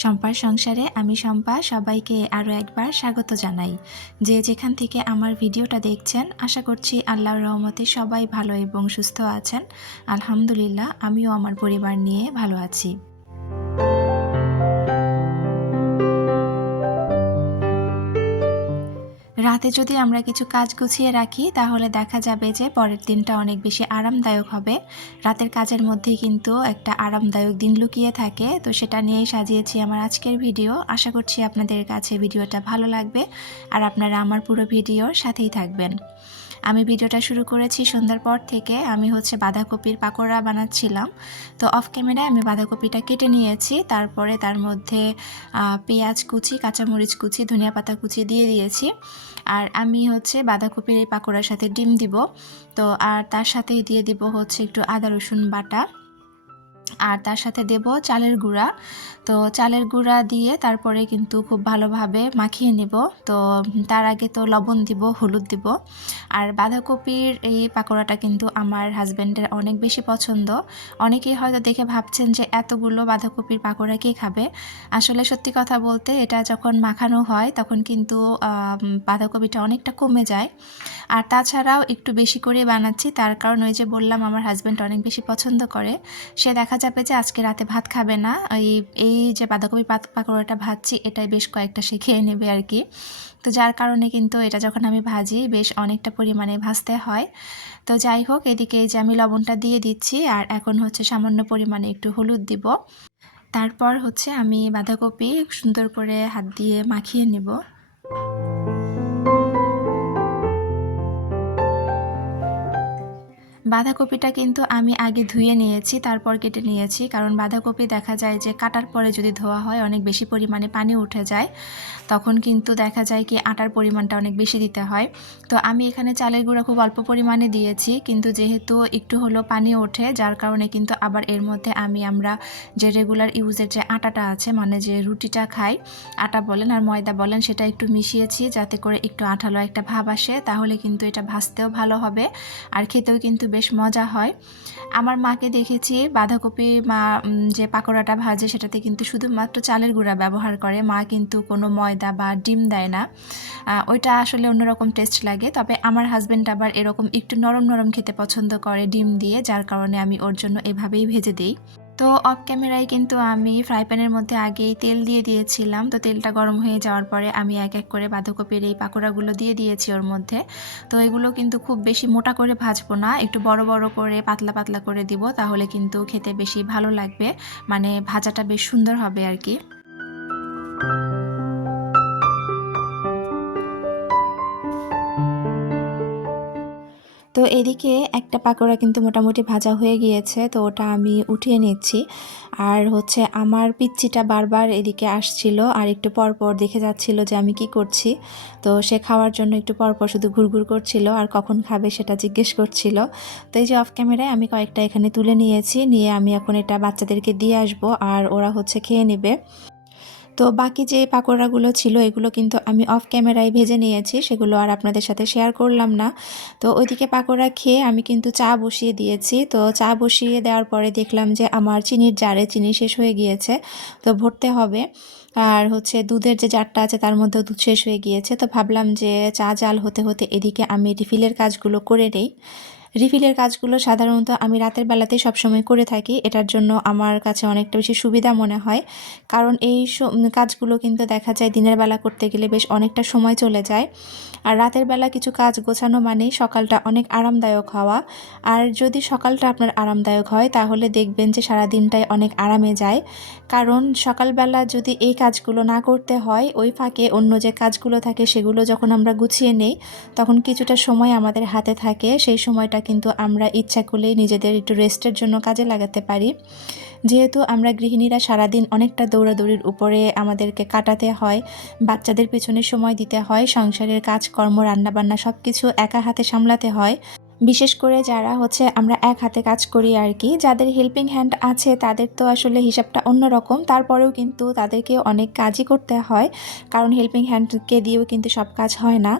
শম্পার সংসারে আমি শম্পা সবাইকে আরও একবার স্বাগত জানাই। যে যেখান থেকে আমার ভিডিওটা দেখছেন আশা করছি আল্লাহর রহমতে সবাই ভালো এবং সুস্থ আছেন। আলহামদুলিল্লাহ আমিও আমার পরিবার নিয়ে ভালো আছি। রাতে যদি আমরা কিছু কাজ গুছিয়ে রাখি তাহলে দেখা যাবে যে পরের দিনটা অনেক বেশি আরামদায়ক হবে। রাতের কাজের মধ্যেই কিন্তু একটা আরামদায়ক দিন লুকিয়ে থাকে, তো সেটা নিয়েই সাজিয়েছি আমার আজকের ভিডিও। আশা করছি আপনাদের কাছে ভিডিওটা ভালো লাগবে আর আপনারা আমার পুরো ভিডিওর সাথেই থাকবেন। আমি ভিডিওটা শুরু করেছি সন্ধ্যার পর থেকে। আমি বাঁধাকপির পাকোড়া বানাচ্ছিলাম। তো অফ ক্যামেরায় আমি বাঁধাকপিটা কেটে নিয়েছি, তারপরে তার মধ্যে পেঁয়াজ কুচি, কাঁচামরিচ কুচি, ধনিয়া পাতা কুচি দিয়ে দিয়েছি। আর আমি বাঁধাকপির এই পাকোড়ার সাথে ডিম দিব। তো আর তার সাথেই দিয়ে দিব একটু আদা রসুন বাটা, আর তার সাথে দেব চালের গুঁড়া। তো চালের গুঁড়া দিয়ে তারপরে কিন্তু খুব ভালোভাবে মাখিয়ে নেব। তো তার আগে তো লবণ দিব, হলুদ দিব। আর বাঁধাকপির এই পাকোড়াটা কিন্তু আমার হাজব্যান্ডের অনেক বেশি পছন্দ। অনেকেই হয়তো দেখে ভাবছেন যে এতগুলো বাঁধাকপির পাকোড়া কে খাবে। আসলে সত্যি কথা বলতে এটা যখন মাখানো হয় তখন কিন্তু বাঁধাকপিটা অনেকটা কমে যায়। আর তাছাড়াও একটু বেশি করে বানাচ্ছি, তার কারণ ওই যে বললাম আমার হাজব্যান্ড অনেক বেশি পছন্দ করে। সে দেখা যাবে যে আজকে রাতে ভাত খাবে না, এই যে বাঁধাকপি পাকোড়াটা ভাজছি এটাই বেশ কয়েকটা সে খেয়ে নেবে আর কি। তো যার কারণে কিন্তু এটা যখন আমি ভাজি বেশ অনেকটা পরিমাণে ভাজতে হয়। তো যাই হোক, এদিকে যে আমি লবণটা দিয়ে দিচ্ছি, আর এখন সামান্য পরিমাণে একটু হলুদ দিব। তারপর আমি বাঁধাকপি সুন্দর করে হাত দিয়ে মাখিয়ে নেব। বাঁধাকপিটা কিন্তু আমি আগে ধুয়ে নিয়েছি, তারপর কেটে নিয়েছি, কারণ বাঁধাকপি দেখা যায় যে কাটার পরে যদি ধোয়া হয় অনেক বেশি পরিমাণে পানি উঠে যায়, তখন কিন্তু দেখা যায় কি আটার পরিমাণটা অনেক বেশি দিতে হয়। তো আমি এখানে চালের গুঁড়া খুব অল্প পরিমাণে দিয়েছি, কিন্তু যেহেতু একটু হলো পানি ওঠে যার কারণে কিন্তু আবার এর মধ্যে আমরা যে রেগুলার ইউজের যে আটাটা আছে, মানে যে রুটিটা খাই, আটা বলেন আর ময়দা বলেন, সেটা একটু মিশিয়েছি যাতে করে একটু আঠালো একটা ভাব আসে, তাহলে কিন্তু এটা ভাজতেও ভালো হবে আর খেতেও কিন্তু বেশ মজা হয়। আমার মাকে দেখেছি বাঁধাকপি যে পাকোড়াটা ভাজে সেটাতে কিন্তু শুধুমাত্র চালের গুঁড়া ব্যবহার করে, মা কিন্তু কোনো ময়দা বা ডিম দেয় না। ওইটা আসলে অন্যরকম টেস্ট লাগে। তবে আমার হাজব্যান্ড আবার এরকম একটু নরম নরম খেতে পছন্দ করে ডিম দিয়ে, যার কারণে আমি ওর জন্য এভাবেই ভেজে দিই। তো অফ ক্যামেরায় কিন্তু আমি ফ্রাই প্যানের মধ্যে আগেই তেল দিয়ে দিয়েছিলাম। তো তেলটা গরম হয়ে যাওয়ার পরে আমি এক এক করে বাঁধাকপির এই পাকোড়াগুলো দিয়ে দিয়েছি ওর মধ্যে। তো এগুলো কিন্তু খুব বেশি মোটা করে ভাজবো না, একটু বড় বড় করে পাতলা পাতলা করে দিব, তাহলে কিন্তু খেতে বেশি ভালো লাগবে, মানে ভাজাটা বেশ সুন্দর হবে আর কি। তো এদিকে একটা পাকোড়া কিন্তু মোটামুটি ভাজা হয়ে গিয়েছে, তো ওটা আমি উঠিয়ে নিচ্ছি। আর আমার পিচ্চিটা বারবার এদিকে আসছিল আর একটু পরপর দেখে যাচ্ছিল যে আমি কি করছি। তো সে খাওয়ার জন্য একটু পরপর শুধু ঘুরঘুর করছিল আর কখন খাবে সেটা জিজ্ঞেস করছিল। তো এই যে অফ ক্যামেরায় আমি কয়েকটা এখানে তুলে নিয়েছি, নিয়ে আমি এখন এটা বাচ্চাদেরকে দিয়ে আসবো আর ওরা খেয়ে নেবে। তো বাকি যে পাকোড়াগুলো ছিল এগুলো কিন্তু আমি অফ ক্যামেরায় ভেজে নিয়েছি, সেগুলো আর আপনাদের সাথে শেয়ার করলাম না। তো ওইদিকে পাকোড়া খেয়ে আমি কিন্তু চা বসিয়ে দিয়েছি। তো চা বসিয়ে দেওয়ার পরে দেখলাম যে আমার চিনির জারে চিনি শেষ হয়ে গিয়েছে, তো ভরতে হবে। আর দুধের যে জারটা আছে তার মধ্যেও দুধ শেষ হয়ে গিয়েছে, তো ভাবলাম যে চা জাল হতে হতে এদিকে আমি রিফিলের কাজগুলো করে নেই। রিফিলের কাজগুলো সাধারণত আমি রাতের বেলাতেই সবসময় করে থাকি, এটার জন্য আমার কাছে অনেকটা বেশি সুবিধা মনে হয়। কারণ এই কাজগুলো কিন্তু দেখা যায় দিনের বেলা করতে গেলে বেশ অনেকটা সময় চলে যায়, আর রাতের বেলা কিছু কাজ গোছানো মানেই সকালটা অনেক আরামদায়ক হওয়া। আর যদি সকালটা আপনার আরামদায়ক হয় তাহলে দেখবেন যে সারা দিনটাই অনেক আরামে যায়। কারণ সকালবেলা যদি এই কাজগুলো না করতে হয়, ওই ফাঁকে অন্য যে কাজগুলো থাকে সেগুলো যখন আমরা গুছিয়ে নেই তখন কিছুটা সময় আমাদের হাতে থাকে, সেই সময়টা কিন্তু আমরা ইচ্ছা করলেই নিজেদের একটু রেস্টের জন্য কাজে লাগাতে পারি। যেহেতু আমরা গৃহিণীরা সারাদিন অনেকটা দৌড়াদৌড়ির উপরে আমাদেরকে কাটাতে হয়, বাচ্চাদের পেছনে সময় দিতে হয়, সংসারের কাজকর্ম রান্নাবান্না সব কিছু একা হাতে সামলাতে হয়, বিশেষ করে যারা হচ্ছে আমরা এক হাতে কাজ করি আর কি, যাদের হেল্পিং হ্যান্ড আছে তাদের তো আসলে হিসাবটা অন্যরকম, তারপরেও কিন্তু তাদেরকে অনেক কাজই করতে হয়, কারণ হেল্পিং হ্যান্ডকে দিয়েও কিন্তু সব কাজ হয় না।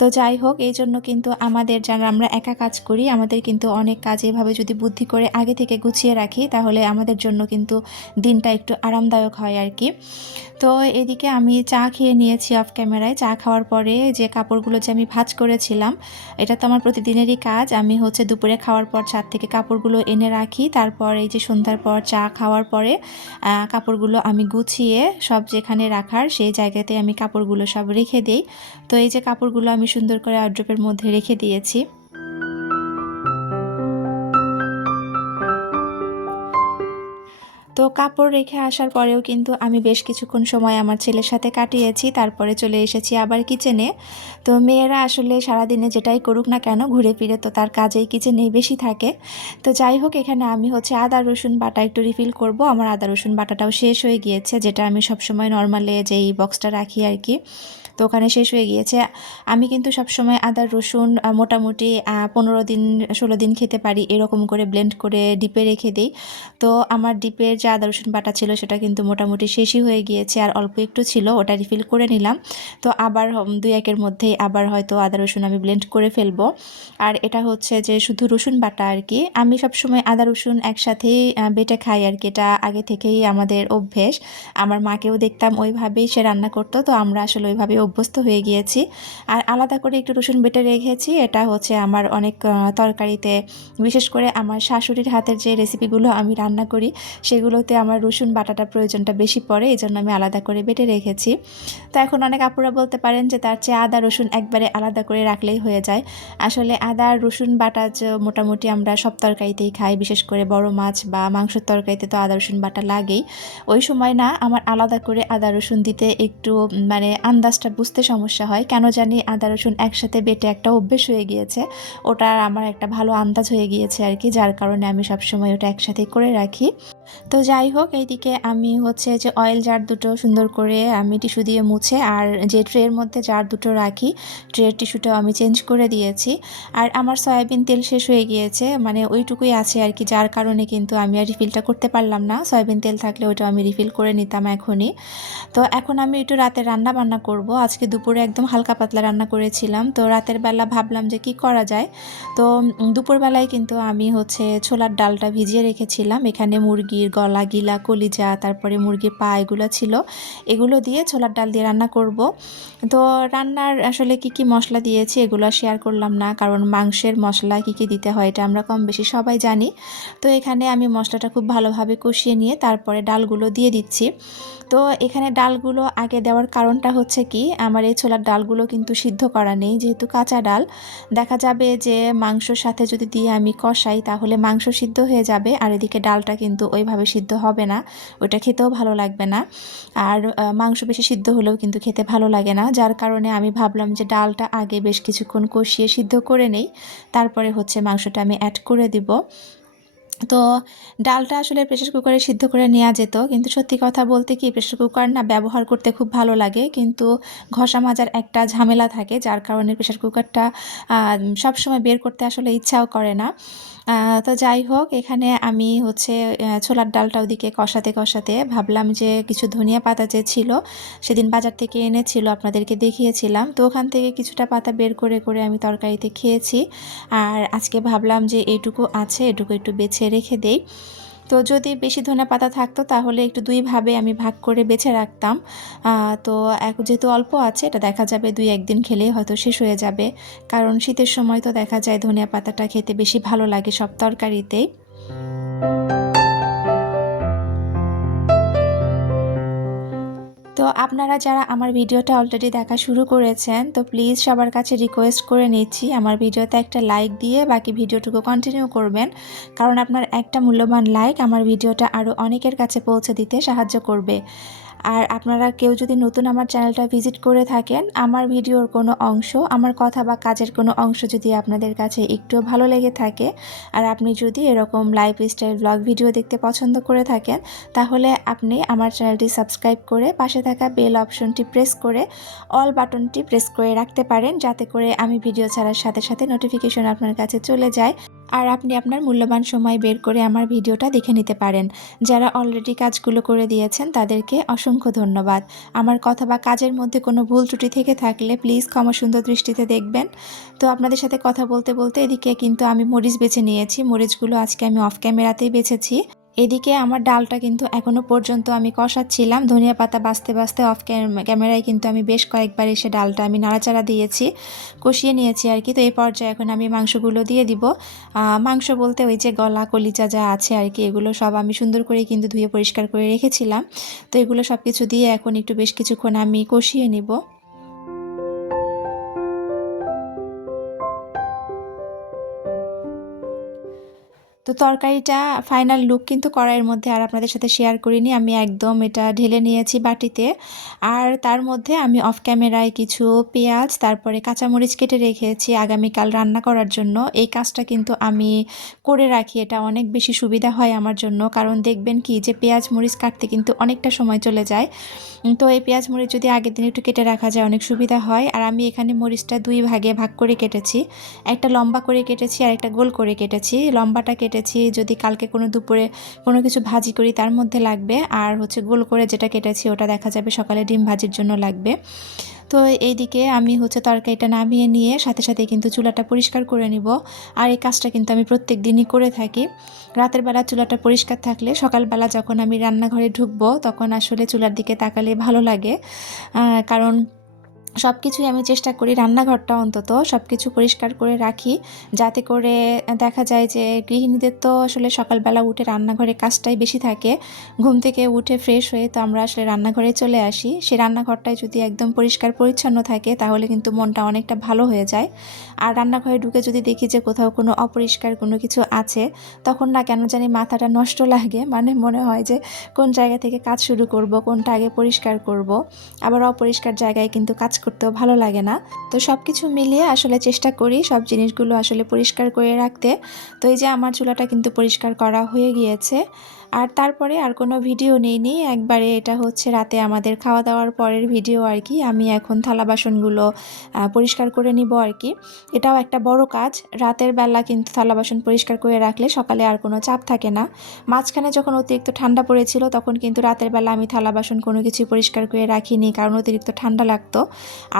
তো যাই হোক, এই জন্য কিন্তু আমাদের যারা আমরা একা কাজ করি আমাদের কিন্তু অনেক কাজ এভাবে যদি বুদ্ধি করে আগে থেকে গুছিয়ে রাখি তাহলে আমাদের জন্য কিন্তু দিনটা একটু আরামদায়ক হয় আর কি। তো এদিকে আমি চা খেয়ে নিয়েছি অফ ক্যামেরায়। চা খাওয়ার পরে যে কাপড়গুলো যে আমি ভাঁজ করেছিলাম, এটা তো আমার প্রতিদিনেরই কাজ। আমি হচ্ছে দুপুরে খাওয়ার পর ছাদ থেকে কাপড়গুলো এনে রাখি, তারপর এই যে সন্ধ্যার পর চা খাওয়ার পরে কাপড়গুলো আমি গুছিয়ে সব যেখানে রাখার সেই জায়গাতে আমি কাপড়গুলো সব রেখে দিই। তো এই যে কাপড়গুলো আমি সুন্দর করে ওয়ারড্রোবের মধ্যে রেখে দিয়েছি। তো কাপড় রেখে আসার পরেও কিন্তু আমি বেশ কিছুক্ষণ সময় আমার ছেলের সাথে কাটিয়েছি, তারপরে চলে এসেছি আবার কিচেনে। তো মেয়েরা আসলে সারাদিনে যেটাই করুক না কেন ঘুরে ফিরে তো তার কাজেই কিচেনেই বেশি থাকে। তো যাই হোক, এখানে আমি হচ্ছে আদা রসুন বাটা একটু রিফিল করব। আমার আদা রসুন বাটাটাও শেষ হয়ে গিয়েছে, যেটা আমি সবসময় নর্মালে যেই বক্সটা রাখি আর কি, তো ওখানে শেষ হয়ে গিয়েছে। আমি কিন্তু সবসময় আদা রসুন মোটামুটি 15 দিন 16 দিন খেতে পারি, এরকম করে ব্লেন্ড করে ডিপে রেখে দিই। তো আমার ডিপের যে আদা রসুন বাটা ছিল সেটা কিন্তু মোটামুটি শেষই হয়ে গিয়েছে, আর অল্প একটু ছিল, ওটা রিফিল করে নিলাম। তো আবার 2-1 মধ্যেই আবার হয়তো আদা রসুন আমি ব্লেন্ড করে ফেলবো। আর এটা হচ্ছে যে শুধু রসুন বাটা আর কি, আমি সবসময় আদা রসুন একসাথেই বেটে খাই আর কি, এটা আগে থেকেই আমাদের অভ্যেস। আমার মাকেও দেখতাম ওইভাবেই সে রান্না করতো, তো আমরা আসলে ওইভাবেই অভ্যস্ত হয়ে গিয়েছি। আর আলাদা করে একটু রসুন বেটে রেখেছি, এটা হচ্ছে আমার অনেক তরকারিতে, বিশেষ করে আমার শাশুড়ির হাতের যে রেসিপিগুলো আমি রান্না করি সেগুলোতে আমার রসুন বাটাটা প্রয়োজনটা বেশি পড়ে, এই জন্য আমি আলাদা করে বেটে রেখেছি। তো এখন অনেক আপুরা বলতে পারেন যে তার চেয়ে আদা রসুন একবারে আলাদা করে রাখলেই হয়ে যায়। আসলে আদা রসুন বাটা যে মোটামুটি আমরা সব তরকারিতেই খাই, বিশেষ করে বড় মাছ বা মাংসের তরকারিতে তো আদা রসুন বাটা লাগেই। ওই সময় না আমার আলাদা করে আদা রসুন দিতে একটু মানে আন্দাজটা বুঝতে সমস্যা হয়, কেন জানি আদা রসুন একসাথে বেটে একটা অভ্যেস হয়ে গিয়েছে, ওটা আমার একটা ভালো আন্দাজ হয়ে গিয়েছে আর কি, যার কারণে আমি সবসময় ওটা একসাথে করে রাখি। তো যাই হোক, এইদিকে আমি হচ্ছে যে অয়েল জার দুটো সুন্দর করে আমি টিস্যু দিয়ে মুছে, আর যে ট্রের মধ্যে জার দুটো রাখি ট্রের টিস্যুটাও আমি চেঞ্জ করে দিয়েছি। আর আমার সয়াবিন তেল শেষ হয়ে গিয়েছে, মানে ওইটুকুই আছে আর কি, যার কারণে কিন্তু আমি আর রিফিলটা করতে পারলাম না। সয়াবিন তেল থাকলে ওইটা আমি রিফিল করে নিতাম এখনই। তো এখন আমি একটু রাতে রান্না বান্না করব। আজকে দুপুরে একদম হালকা পাতলা রান্না করেছিলাম, তো রাতের বেলা ভাবলাম যে কি করা যায়। তো দুপুরবেলায় কিন্তু আমি হচ্ছে ছোলার ডালটা ভিজিয়ে রেখেছিলাম, এখানে মুরগির গলা গিলা কলিজা তারপরে মুরগির পা এগুলো ছিল, এগুলো দিয়ে ছোলার ডাল দিয়ে রান্না করব। তো রান্নার আসলে কি কি মশলা দিয়েছি এগুলো শেয়ার করলাম না, কারণ মাংসের মশলা কি কি দিতে হয় এটা আমরা কম বেশি সবাই জানি। তো এখানে আমি মশলাটা খুব ভালোভাবে কষিয়ে নিয়ে তারপরে ডালগুলো দিয়ে দিচ্ছি। তো এখানে ডালগুলো আগে দেওয়ার কারণটা হচ্ছে কি, আমার এই ছোলার ডালগুলো কিন্তু সিদ্ধ করা নেই, যেহেতু কাঁচা ডাল, দেখা যাবে যে মাংসর সাথে যদি দিয়ে আমি কষাই তাহলে মাংস সিদ্ধ হয়ে যাবে, আর এদিকে ডালটা কিন্তু ওইভাবে সিদ্ধ হবে না, ওইটা খেতেও ভালো লাগবে না। আর মাংস বেশি সিদ্ধ হলেও কিন্তু খেতে ভালো লাগে না, যার কারণে আমি ভাবলাম যে ডালটা আগে বেশ কিছুক্ষণ কষিয়ে সিদ্ধ করে নেই, তারপরে হচ্ছে মাংসটা আমি অ্যাড করে দিব। তো ডালটা আসলে প্রেসার কুকারে সিদ্ধ করে নেওয়া যেত, কিন্তু সত্যি কথা বলতে কি প্রেসার কুকার না ব্যবহার করতে খুব ভালো লাগে, কিন্তু ঘষা মাজার একটা ঝামেলা থাকে, যার কারণে প্রেসার কুকারটা সবসময় বের করতে আসলে ইচ্ছাও করে না। তো যাই হোক, এখানে আমি হচ্ছে ছোলার ডালটা ওদিকে কষাতে কষাতে ভাবলাম যে কিছু ধনিয়া পাতা যে ছিল সেদিন বাজার থেকে এনেছিল, আপনাদেরকে দেখিয়েছিলাম, তো ওখান থেকে কিছুটা পাতা বের করে করে আমি তরকারিতে খেয়েছি। আর আজকে ভাবলাম যে এইটুকু আছে, এটুকু একটু বেছে রেখে দেই। তো যদি বেশি ধনিয়া পাতা থাকতো তাহলে একটু দুইভাবে আমি ভাগ করে বেছে রাখতাম। তো যেহেতু অল্প আছে, এটা দেখা যাবে 2-1 দিন খেলেই হয়তো শেষ হয়ে যাবে, কারণ শীতের সময় তো দেখা যায় ধনিয়া পাতাটা খেতে বেশি ভালো লাগে সব তরকারিতেই। তো আপনারা যারা আমার ভিডিওটা অলরেডি দেখা শুরু করেছেন, তো প্লিজ সবার কাছে রিকোয়েস্ট করে নিচ্ছি আমার ভিডিওতে একটা লাইক দিয়ে বাকি ভিডিওটুকু কন্টিনিউ করবেন, কারণ আপনার একটা মূল্যবান লাইক আমার ভিডিওটা আরও অনেকের কাছে পৌঁছে দিতে সাহায্য করবে। আর আপনারা কেউ যদি নতুন আমার চ্যানেলটা ভিজিট করে থাকেন, আমার ভিডিওর কোনো অংশ, আমার কথা বা কাজের কোনো অংশ যদি আপনাদের কাছে একটুও ভালো লেগে থাকে, আর আপনি যদি এরকম লাইফস্টাইল ব্লগ ভিডিও দেখতে পছন্দ করে থাকেন, তাহলে আপনি আমার চ্যানেলটি সাবস্ক্রাইব করে পাশে থাকা বেল অপশনটি প্রেস করে অল বাটনটি প্রেস করে রাখতে পারেন, যাতে করে আমি ভিডিও ছাড়ার সাথে সাথে নোটিফিকেশন আপনার কাছে চলে যায় আর আপনি আপনার মূল্যবান সময় বের করে আমার ভিডিওটা দেখে নিতে পারেন। যারা অলরেডি কাজগুলো করে দিয়েছেন তাদেরকে অসংখ্য ধন্যবাদ। আমার কথা বা কাজের মধ্যে কোনো ভুল ত্রুটি থেকে থাকলে প্লিজ ক্ষমা সুন্দর দৃষ্টিতে দেখবেন। তো আপনাদের সাথে কথা বলতে বলতে এদিকে কিন্তু আমি মরিচ বেছে নিয়েছি। মরিচগুলো আজকে আমি অফ ক্যামেরাতেই বেছেছি। এদিকে আমার ডালটা কিন্তু এখনো পর্যন্ত আমি কষাচ্ছিলাম। ধনিয়া পাতা বাছতে বাছতে অফ ক্যামেরায় কিন্তু আমি বেশ কয়েকবার এসে ডালটা আমি নাড়াচাড়া দিয়েছি, কষিয়ে নিয়েছি আর কি। তো এই পর্যায়ে এখন আমি মাংসগুলো দিয়ে দিব। মাংস বলতে ওই যে গলা কলিজা যা আছে আর কি, এগুলো সব আমি সুন্দর করে কিন্তু ধুয়ে পরিষ্কার করে রেখেছিলাম। তো এগুলো সব কিছু দিয়ে এখন একটু বেশ কিছুক্ষণ আমি কষিয়ে নিব। তো তরকারিটা ফাইনাল লুক কিন্তু কড়াইয়ের মধ্যে আর আপনাদের সাথে শেয়ার করিনি, আমি একদম এটা ঢেলে নিয়েছি বাটিতে। আর তার মধ্যে আমি অফ ক্যামেরায় কিছু পেঁয়াজ তারপরে কাঁচামরিচ কেটে রেখেছি আগামীকাল রান্না করার জন্য। এই কাজটা কিন্তু আমি করে রাখি, এটা অনেক বেশি সুবিধা হয় আমার জন্য, কারণ দেখবেন কি যে পেঁয়াজ মরিচ কাটতে কিন্তু অনেকটা সময় চলে যায়। তো এই পেঁয়াজ মরিচ যদি আগের দিন একটু কেটে রাখা যায় অনেক সুবিধা হয়। আর আমি এখানে মরিচটা দুই ভাগে ভাগ করে কেটেছি, একটা লম্বা করে কেটেছি আর একটা গোল করে কেটেছি। লম্বাটা কেটেছি যদি কালকে কোনো দুপুরে কোনো কিছু ভাজি করি তার মধ্যে লাগবে, আর হচ্ছে গোল করে যেটা কেটেছি ওটা দেখা যাবে সকালে ডিম ভাজির জন্য লাগবে। তো এইদিকে আমি হচ্ছে তরকারিটা নামিয়ে নিয়ে সাথে সাথে কিন্তু চুলাটা পরিষ্কার করে নিব। আর এই কাজটা কিন্তু আমি প্রত্যেক দিনই করে থাকি। রাতের বেলা চুলাটা পরিষ্কার থাকলে সকালবেলা যখন আমি রান্নাঘরে ঢুকবো তখন আসলে চুলার দিকে তাকালে ভালো লাগে, কারণ সব কিছুই আমি চেষ্টা করি রান্নাঘরটা অন্তত সব কিছু পরিষ্কার করে রাখি, যাতে করে দেখা যায় যে গৃহিণীদের তো আসলে সকালবেলা উঠে রান্নাঘরে কাজটাই বেশি থাকে। ঘুম থেকে উঠে ফ্রেশ হয়ে তো আমরা আসলে রান্নাঘরে চলে আসি, সেই রান্নাঘরটাই যদি একদম পরিষ্কার পরিচ্ছন্ন থাকে তাহলে কিন্তু মনটা অনেকটা ভালো হয়ে যায়। আর রান্নাঘরে ঢুকে যদি দেখি যে কোথাও কোনো অপরিষ্কার কোনো কিছু আছে, তখন না কেন জানি মাথাটা নষ্ট লাগে, মানে মনে হয় যে কোন জায়গা থেকে কাজ শুরু করব, কোনটা আগে পরিষ্কার করব। আবার অপরিষ্কার জায়গায় কিন্তু কাজ করতেও ভালো লাগে না। তো সব কিছু মিলিয়ে আসলে চেষ্টা করি সব জিনিসগুলো আসলে পরিষ্কার করে রাখতে। তো এই যে আমার চুলাটা কিন্তু পরিষ্কার করা হয়ে গিয়েছে। আর তারপরে আর কোনো ভিডিও নেইনি, একবারে এটা হচ্ছে রাতে আমাদের খাওয়া দাওয়ার পরের ভিডিও আর কি। আমি এখন থালা বাসনগুলো পরিষ্কার করে নিব আর কি। এটাও একটা বড় কাজ, রাতের বেলা কিন্তু থালা বাসন পরিষ্কার করে রাখলে সকালে আর কোনো চাপ থাকে না। মাঝখানে যখন অতিরিক্ত ঠান্ডা পড়েছিল তখন কিন্তু রাতের বেলা আমি থালা বাসন কোনো কিছু পরিষ্কার করে রাখিনি, কারণ অতিরিক্ত ঠান্ডা লাগতো।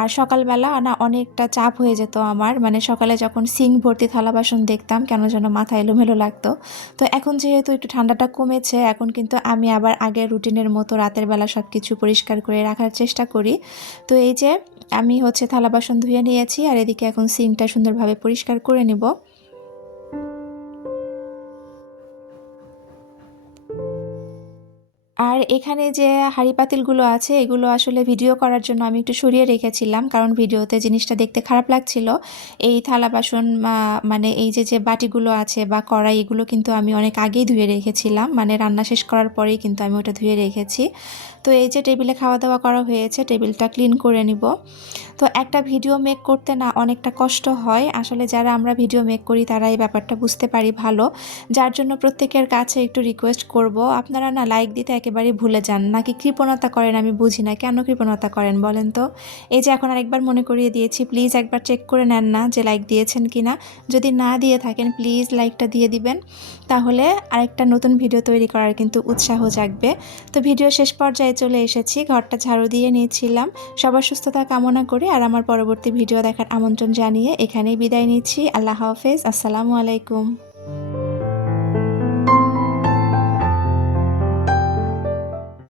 আর সকালবেলা না অনেকটা চাপ হয়ে যেত আমার, মানে সকালে যখন সিঙ্ক ভর্তি থালা বাসন দেখতাম কেন যেন মাথা এলোমেলো লাগতো। তো এখন যেহেতু একটু ঠান্ডাটা কমেছে, এখন কিন্তু আমি আবার আগের রুটিনের মতো রাতের বেলা সব কিছু পরিষ্কার করে রাখার চেষ্টা করি। তো এই যে আমি হচ্ছে থালা বাসন ধুয়ে নিয়েছি আর এদিকে এখন সিঙ্কটা সুন্দরভাবে পরিষ্কার করে নিব। আর এখানে যে হাঁড়ি পাতিলগুলো আছে এগুলো আসলে ভিডিও করার জন্য আমি একটু সরিয়ে রেখেছিলাম, কারণ ভিডিওতে জিনিসটা দেখতে খারাপ লাগছিল। এই থালা বাসন মানে এই যে বাটিগুলো আছে বা কড়াই, এগুলো কিন্তু আমি অনেক আগেই ধুয়ে রেখেছিলাম, মানে রান্না শেষ করার পরেই কিন্তু আমি ওটা ধুয়ে রেখেছি। তো এই যে টেবিলে খাওয়া দাওয়া করা হয়েছে, টেবিলটা ক্লিন করে নিব। তো একটা ভিডিও মেক করতে না অনেকটা কষ্ট হয়, আসলে যারা আমরা ভিডিও মেক করি তারা এই ব্যাপারটা বুঝতে পারি ভালো। যার জন্য প্রত্যেকের কাছে একটু রিকোয়েস্ট করব, আপনারা না লাইক দিতে একেবারেই ভুলে যান, নাকি কৃপণতা করেন আমি বুঝি না, কেন কৃপণতা করেন বলেন তো। এই যে এখন আরেকবার মনে করিয়ে দিয়েছি, প্লিজ একবার চেক করে নেন না যে লাইক দিয়েছেন কিনা। যদি না দিয়ে থাকেন প্লিজ লাইকটা দিয়ে দিবেন, তাহলে আরেকটা নতুন ভিডিও তৈরি করার কিন্তু উৎসাহ জাগবে। তো ভিডিও শেষ পর্যায়ে চলে এসেছি, ঘরটা ঝাড়ু দিয়ে নিয়েছিলাম। সবার সুস্থতা কামনা করে আর আমার পরবর্তী ভিডিও দেখার আমন্ত্রণ জানিয়ে এখানেই বিদায় নিচ্ছি। আল্লাহ হাফেজ, আসসালামু আলাইকুম।